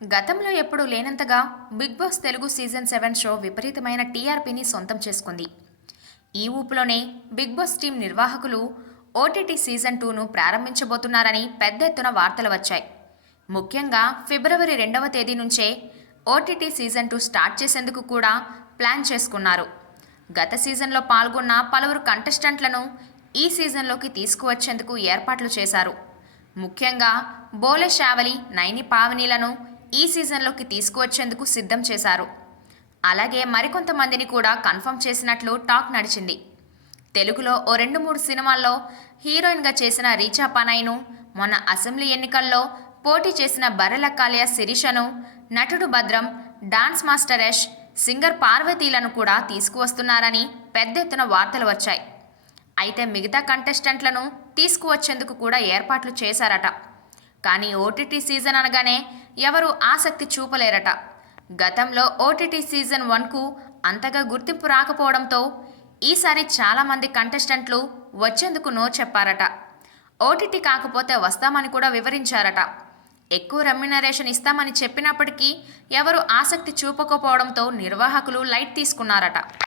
గతంలో ఎప్పుడూ లేనంతగా 'Bigg Boss Telugu season 7' show విపరీతమైన టీఆర్పీని సొంతం చేసుకుంది. ఈ ఊపులోనే 'బిగ్ బాస్' టీం నిర్వాహకులు ఓటీటీ సీజన్ 2ను ప్రారంభించబోతున్నారని పెద్ద ఎత్తున వార్తలు వచ్చాయి. ముఖ్యంగా ఫిబ్రవరి 2వ తేదీ నుంచే ఓటీటీ సీజన్ 2 స్టార్ట్ చేసేందుకు కూడా ప్లాన్ చేసుకున్నారు. గత సీజన్లో పాల్గొన్న పలువురు కంటెస్టెంట్లను ఈ సీజన్లోకి తీసుకువచ్చేందుకు ఏర్పాట్లు చేశారు. ముఖ్యంగా బోలే శావలి, నైని పావనిలను ఈ సీజన్లోకి తీసుకువచ్చేందుకు సిద్ధం చేశారు. అలాగే మరికొంతమందిని కూడా కన్ఫర్మ్ చేసినట్లు టాక్ నడిచింది. తెలుగులో ఓ 2-3 సినిమాల్లో హీరోయిన్గా చేసిన రీచా పనాయ్ను, మొన్న అసెంబ్లీ ఎన్నికల్లో పోటీ చేసిన బర్రెల కాళయ్య శిరీషను, నటుడు భద్రం, డాన్స్ మాస్టర్ యష్, సింగర్ పార్వతీలను కూడా తీసుకువస్తున్నారని పెద్ద ఎత్తున వార్తలు వచ్చాయి. అయితే మిగతా కంటెస్టెంట్లను తీసుకువచ్చేందుకు కూడా ఏర్పాట్లు చేశారట. కానీ ఓటీటీ సీజన్ అనగానే ఎవరూ ఆసక్తి చూపలేరట. గతంలో ఓటీటీ సీజన్ 1కు అంతగా గుర్తింపు రాకపోవడంతో ఈసారి చాలామంది కంటెస్టెంట్లు వచ్చేందుకు నో చెప్పారట. ఓటీటీ కాకపోతే వస్తామని కూడా వివరించారట. ఎక్కువ రెమ్యునరేషన్ ఇస్తామని చెప్పినప్పటికీ ఎవరూ ఆసక్తి చూపకపోవడంతో నిర్వాహకులు లైట్ తీసుకున్నారట.